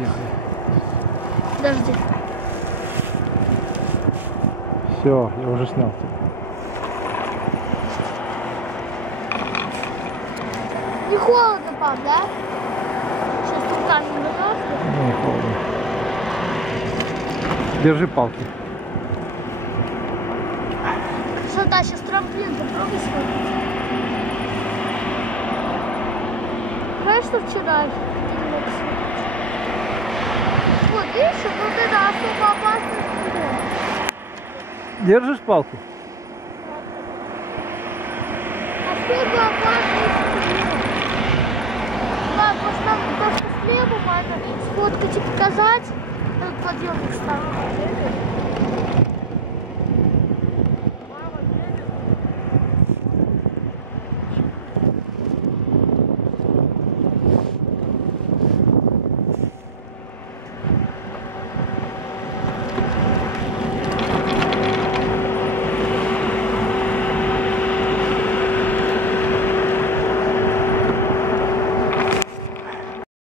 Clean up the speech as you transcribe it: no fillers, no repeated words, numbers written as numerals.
Ехали. Подожди. Все, я уже снял тебя. Не холодно, пап, да? Сейчас руками выносит. Не холодно. Держи палки. Красота, сейчас трамплин, попробуй сходить. Знаешь, что вчера ты не мог сходить? Вот, видишь, вот это особо опасный стрелок. Держишь палку? Особо опасный стрелок. Да, просто нам то, что с хлебом, это сфоткать и показать. Этот подъемник ставить.